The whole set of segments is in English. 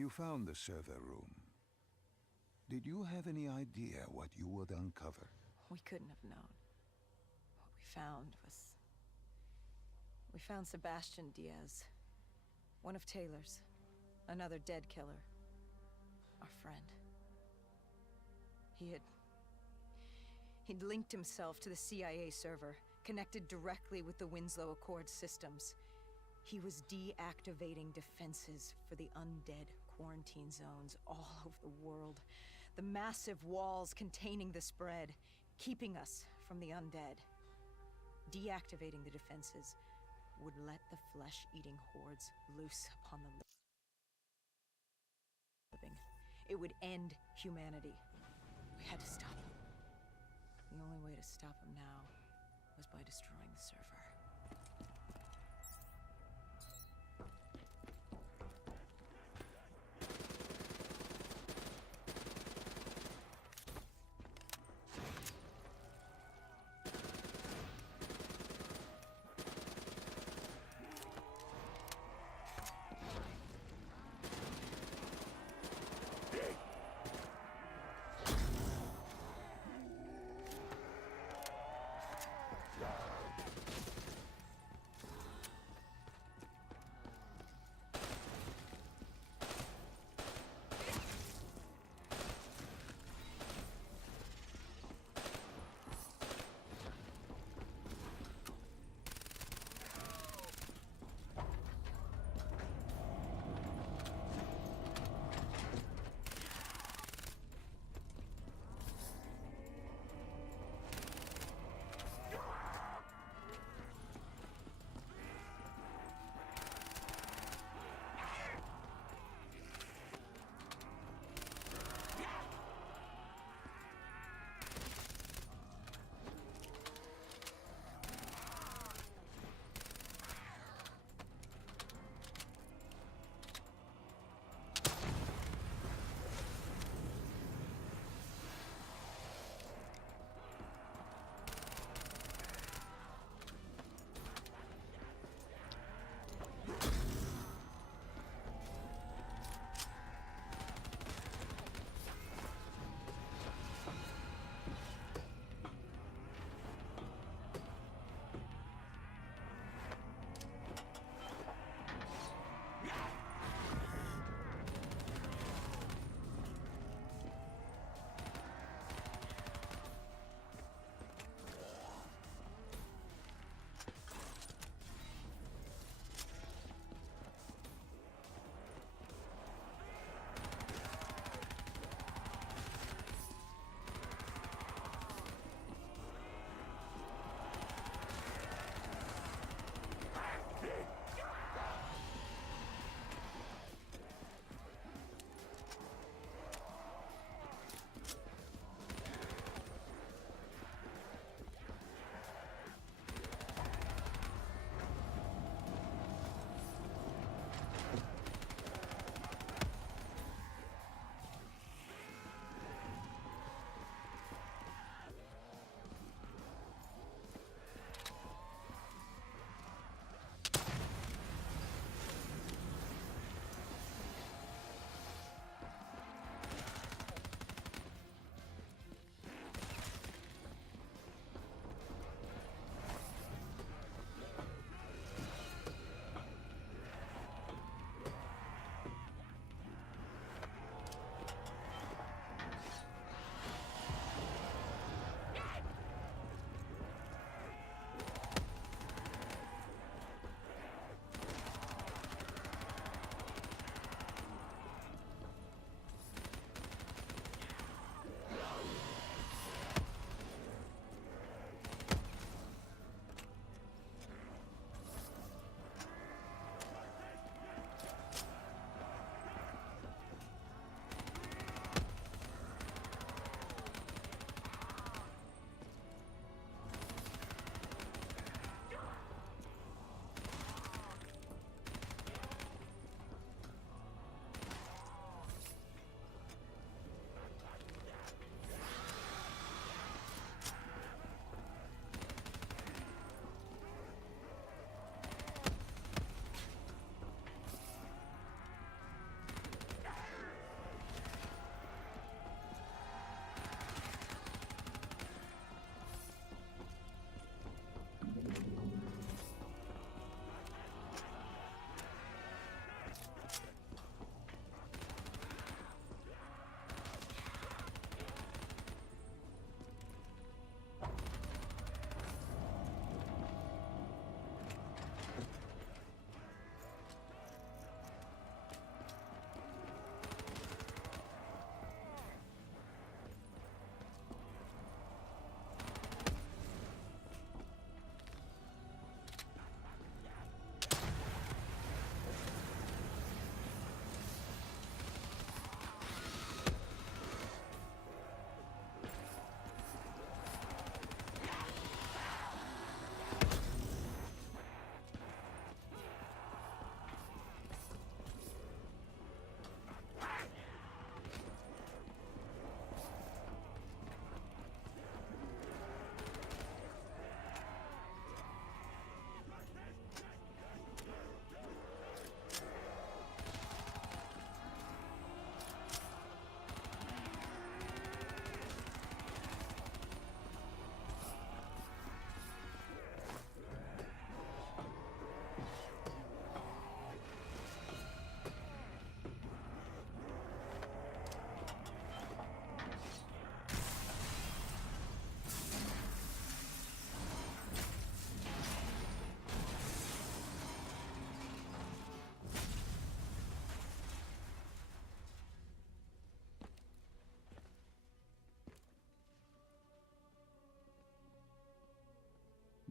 you found the server room, did you have any idea what you would uncover? We couldn't have known. What we found was... We found Sebastian Diaz. One of Taylor's. Another dead killer. Our friend. He'd linked himself to the CIA server, connected directly with the Winslow Accord systems. He was deactivating defenses for the undead quarantine zones all over the world. The massive walls containing the spread, keeping us from the undead. Deactivating the defenses would let the flesh-eating hordes loose upon the living. It would end humanity. We had to stop him. The only way to stop him now was by destroying the server.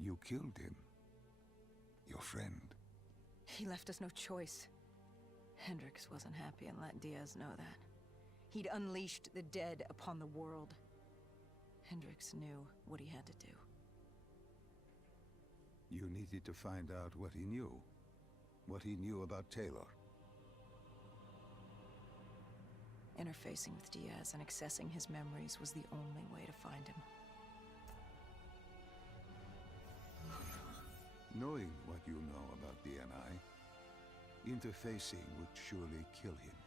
You killed him. Your friend. He left us no choice. Hendricks wasn't happy and let Diaz know that. He'd unleashed the dead upon the world. Hendricks knew what he had to do. You needed to find out what he knew. What he knew about Taylor. Interfacing with Diaz and accessing his memories was the only way to find him. Knowing what you know about DNI, interfacing would surely kill him.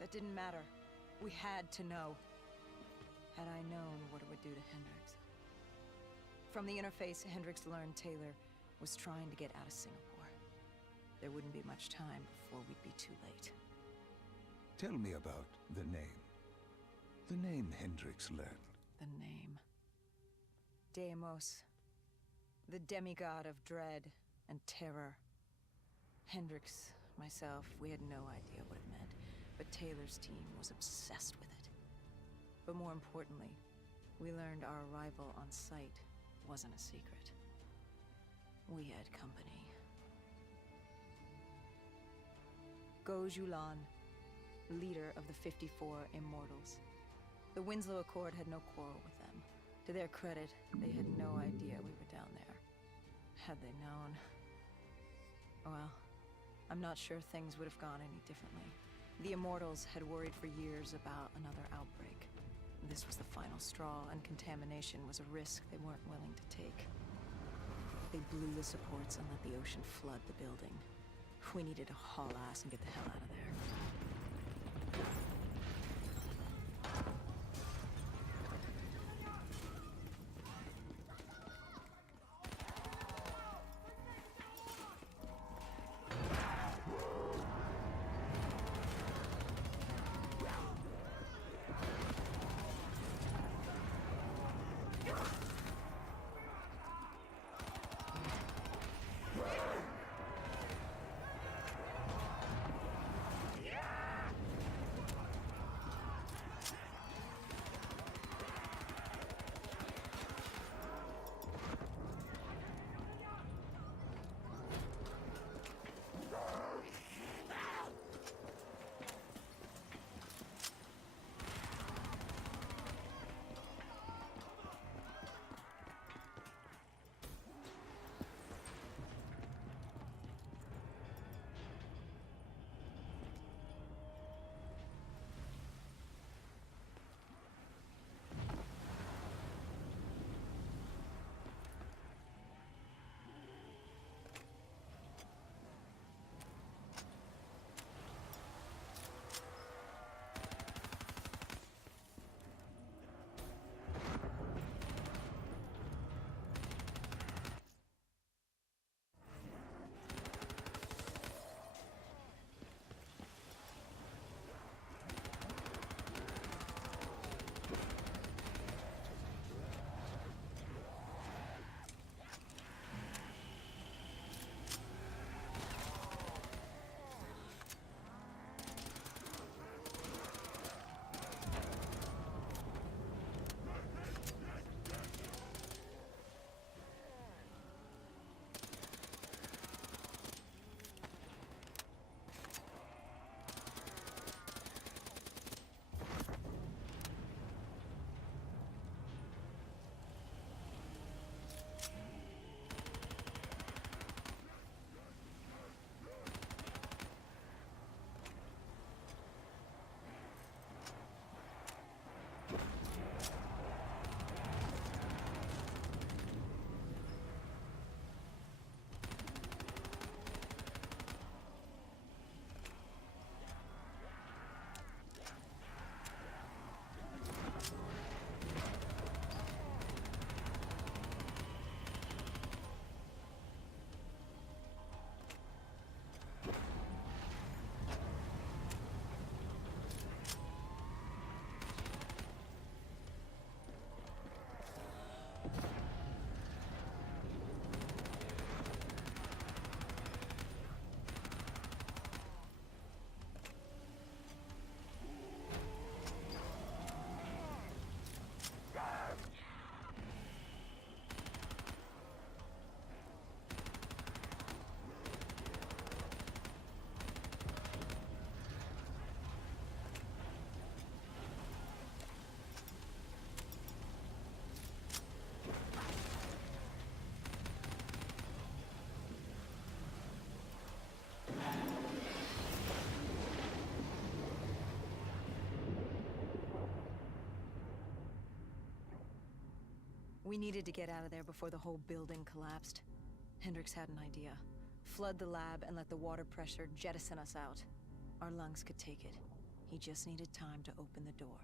That didn't matter. We had to know. Had I known what it would do to Hendricks. From the interface, Hendricks learned Taylor was trying to get out of Singapore. There wouldn't be much time before we'd be too late. Tell me about the name. The name Hendricks learned. The name. Deimos. The demigod of dread and terror. Hendricks, myself, we had no idea what it meant, but Taylor's team was obsessed with it. But more importantly, we learned our arrival on site wasn't a secret. We had company. Go Julan, leader of the 54 Immortals. The Winslow Accord had no quarrel with them. To their credit, they had no idea we were down there. Had they known... Well, I'm not sure things would have gone any differently. The Immortals had worried for years about another outbreak. This was the final straw, and contamination was a risk they weren't willing to take. They blew the supports and let the ocean flood the building. We needed to haul ass and get the hell out of there. We needed to get out of there before the whole building collapsed. Hendricks had an idea. Flood the lab and let the water pressure jettison us out. Our lungs could take it. He just needed time to open the door.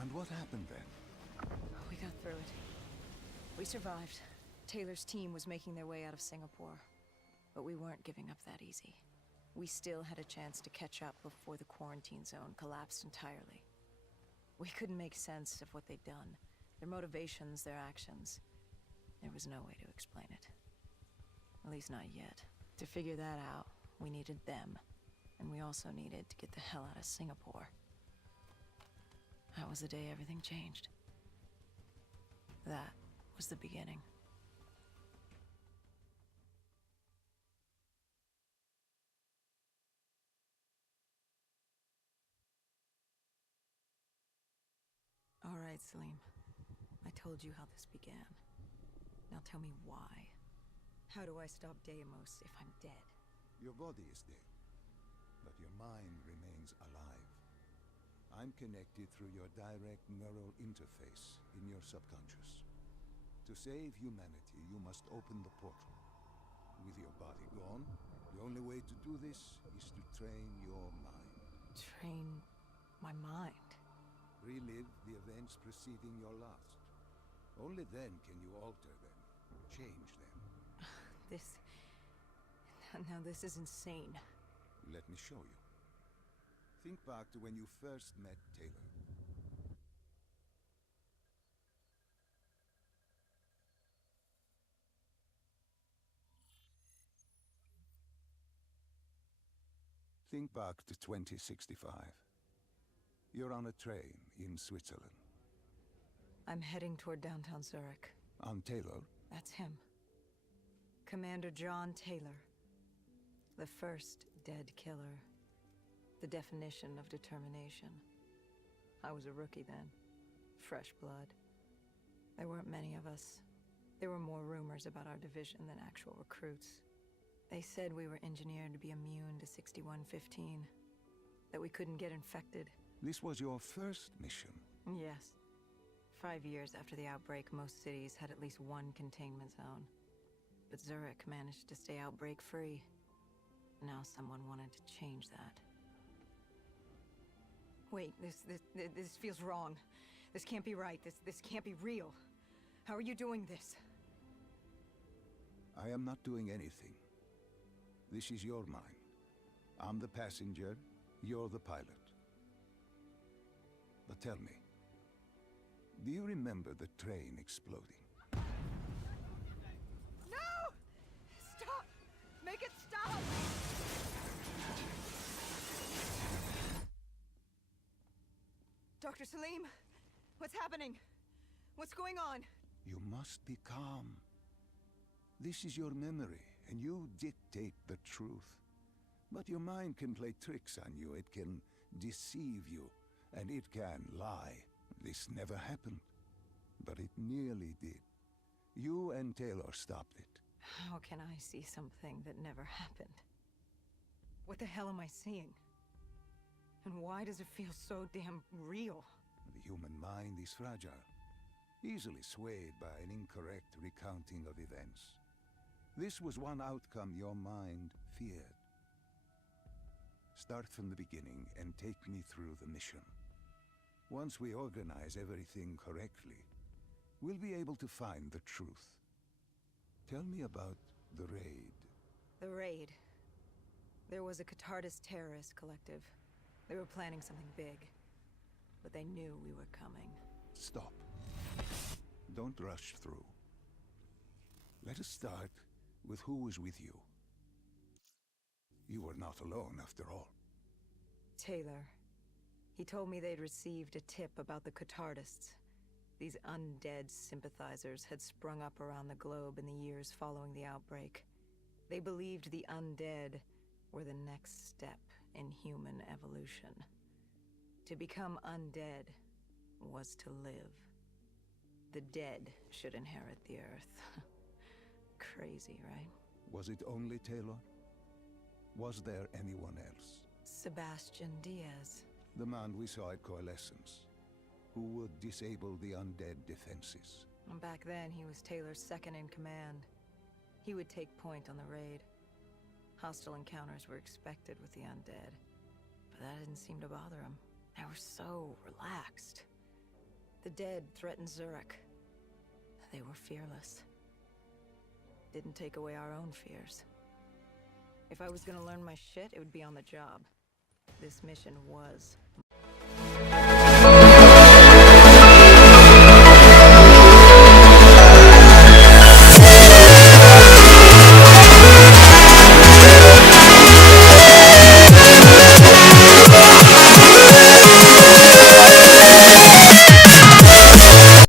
And what happened then? We got through it. We survived. Taylor's team was making their way out of Singapore. But we weren't giving up that easy. We still had a chance to catch up before the quarantine zone collapsed entirely. We couldn't make sense of what they'd done. Their motivations, their actions. There was no way to explain it. At least not yet. To figure that out, we needed them. And we also needed to get the hell out of Singapore. That was the day everything changed. That was the beginning. All right, Salim. I told you how this began. Now tell me why. How do I stop Deimos if I'm dead? Your body is dead, but your mind remains alive. I'm connected through your direct neural interface in your subconscious. To save humanity, you must open the portal. With your body gone, the only way to do this is to train your mind. Train my mind? Relive the events preceding your last. Only then can you alter them, change them. Now this is insane. Let me show you. Think back to when you first met Taylor. Think back to 2065. You're on a train in Switzerland. I'm heading toward downtown Zurich. On Taylor? That's him. Commander John Taylor. The first dead killer. The definition of determination. I was a rookie then. Fresh blood. There weren't many of us. There were more rumors about our division than actual recruits. They said we were engineered to be immune to 6115. That we couldn't get infected. This was your first mission? Yes. 5 years after the outbreak, most cities had at least one containment zone. But Zurich managed to stay outbreak-free. Now someone wanted to change that. Wait, this feels wrong. This can't be right. This can't be real. How are you doing this? I am not doing anything. This is your mind. I'm the passenger, you're the pilot. But tell me, do you remember the train exploding? No! Stop! Make it stop! Dr. Salim, what's happening? What's going on? You must be calm. This is your memory, and you dictate the truth. But your mind can play tricks on you. It can deceive you, and it can lie. This never happened, but it nearly did. You and Taylor stopped it. How can I see something that never happened? What the hell am I seeing? And why does it feel so damn real? The human mind is fragile, easily swayed by an incorrect recounting of events. This was one outcome your mind feared. Start from the beginning and take me through the mission. Once we organize everything correctly, we'll be able to find the truth. Tell me about the raid. The raid. There was a Catardist terrorist collective. They were planning something big, but they knew we were coming. Stop. Don't rush through. Let us start with who was with you. You were not alone, after all. Taylor. He told me they'd received a tip about the Catardists. These undead sympathizers had sprung up around the globe in the years following the outbreak. They believed the undead were the next step in human evolution. To become undead was to live. The dead should inherit the Earth. Crazy, right? Was it only Taylor? Was there anyone else? Sebastian Diaz. The man we saw at Coalescence, who would disable the undead defenses. And back then, he was Taylor's second in command. He would take point on the raid. Hostile encounters were expected with the undead, but that didn't seem to bother him. They were so relaxed. The dead threatened Zurich. They were fearless. Didn't take away our own fears. If I was gonna learn my shit, it would be on the job. This mission was